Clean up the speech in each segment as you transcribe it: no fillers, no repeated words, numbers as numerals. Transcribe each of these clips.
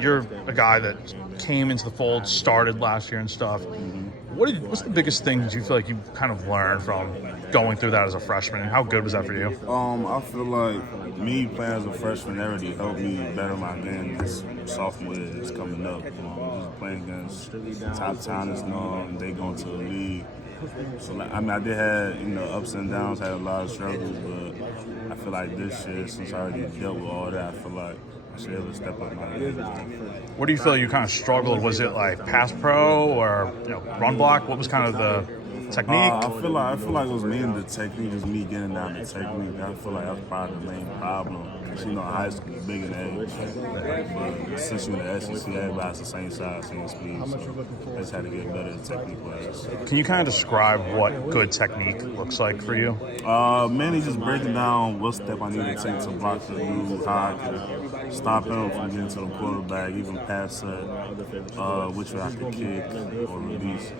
you're a guy that came into the fold, started last year and stuff. What's the biggest things you feel like you kind of learned from going through that as a freshman, and how good was that for you? I feel like me playing as a freshman already helped me better my game this sophomore year is coming up. Just playing against top talents and they going to the league. So I did have ups and downs, had a lot of struggles, but I feel like this year, since I already dealt with all that, I feel like I should be able to step up my game. What do you feel you kind of struggled? Was it like pass pro or run block? What was kind of the technique? I feel like it was mainly the technique, just me getting down the technique. I feel like that's probably the main problem. Because high school is big in age, but since you're in the SEC, everybody's the same size, same speed. So I just had to get better at technique wise. Can you kind of describe what good technique looks like for you? Mainly just breaking down what step I need to take to block the dude, how I can stop him from getting to the quarterback, even pass set, which way I could kick or release.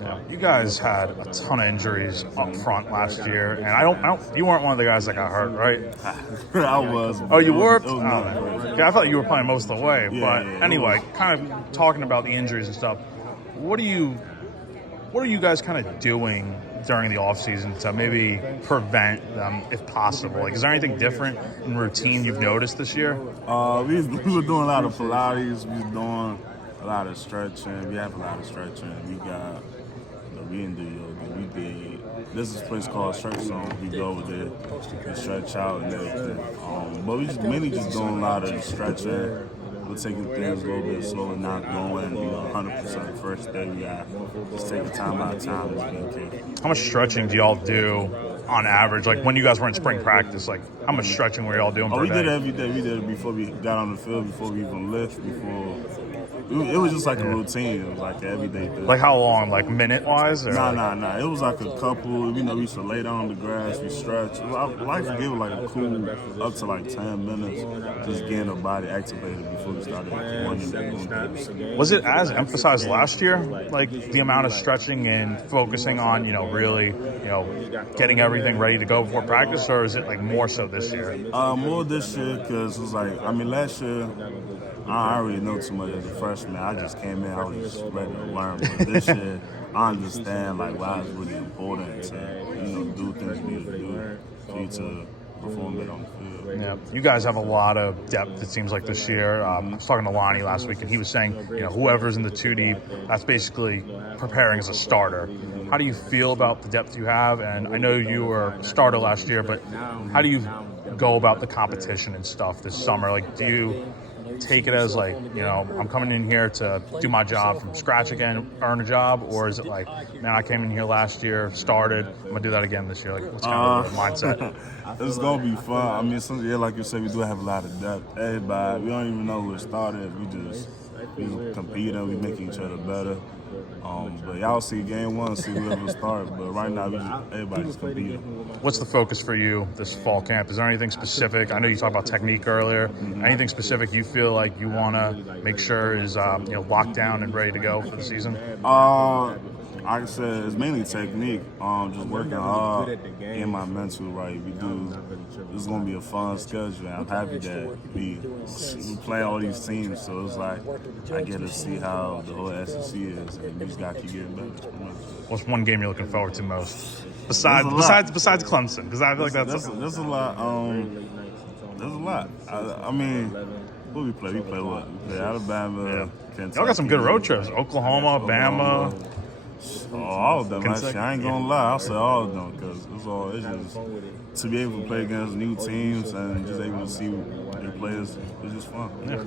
Yeah. You guys had a ton of injuries up front last year, and you weren't one of the guys that got hurt, right? I was. Oh, you were? Yeah, I thought you were playing most of the way. Yeah, but anyway, kind of talking about the injuries and stuff, what are you guys kind of doing during the offseason to maybe prevent them if possible? Like, is there anything different in routine you've noticed this year? We were doing a lot of Pilates. We was doing a lot of stretching. We have a lot of stretching. We didn't do yoga. We did. This is a place called Stretch Zone. We go over there and stretch out and everything. But we just mainly just doing a lot of stretching. We're taking things a little bit slow and not going 100% the first day. We got just taking time out of time. Just being careful. How much stretching do y'all do on average? Like when you guys were in spring practice, like how much stretching were y'all doing per we day? did it every day. We did it before we got on the field, before we even lift, it was just like a routine. It was like an everyday thing. Like how long? Like minute-wise? Or? Nah. It was like a couple. We used to lay down on the grass, we stretch. I like to give it like a cool up to like 10 minutes, just getting the body activated before we started running. Was it as emphasized last year? Like the amount of stretching and focusing on, really, getting everything ready to go before practice, or is it like more so this year? More this year because it was like, last year, I already know too much as a freshman. I just came in, I was just ready to learn. But this year, I understand why it's really important to do things you need to do for you to perform it on the field. Yeah, you guys have a lot of depth. It seems like this year. I was talking to Lonnie last week, and he was saying, whoever's in the 2 deep, that's basically preparing as a starter. How do you feel about the depth you have? And I know you were a starter last year, but how do you go about the competition and stuff this summer? Like, do you take it as like, I'm coming in here to do my job from scratch again, earn a job, or is it like, man, I came in here last year, started, I'm gonna do that again this year? Like, what's kind of the mindset? It's gonna be fun. Like you said, we do have a lot of depth. Everybody, we don't even know who started. We competing, we making each other better. But y'all see game one, see whoever start. But right now, everybody's competing. What's the focus for you this fall camp? Is there anything specific? I know you talked about technique earlier. Anything specific you feel like you want to make sure is locked down and ready to go for the season? Like I said, it's mainly technique. Just working hard, getting my mental right. This is gonna be a fun schedule. I'm happy that we play all these teams, so it's like I get to see how the whole SEC is, and we just gotta keep getting better. What's one game you're looking forward to most? Besides Clemson, because I feel like that's a lot. There's a lot. Who we play? We play what? We play Alabama, Kentucky. Y'all got some good road trips. Oklahoma, Bama. All of them, actually. I ain't gonna lie. I'll say all of them because it's just to be able to play against new teams and just able to see their players. It's just fun. Yeah.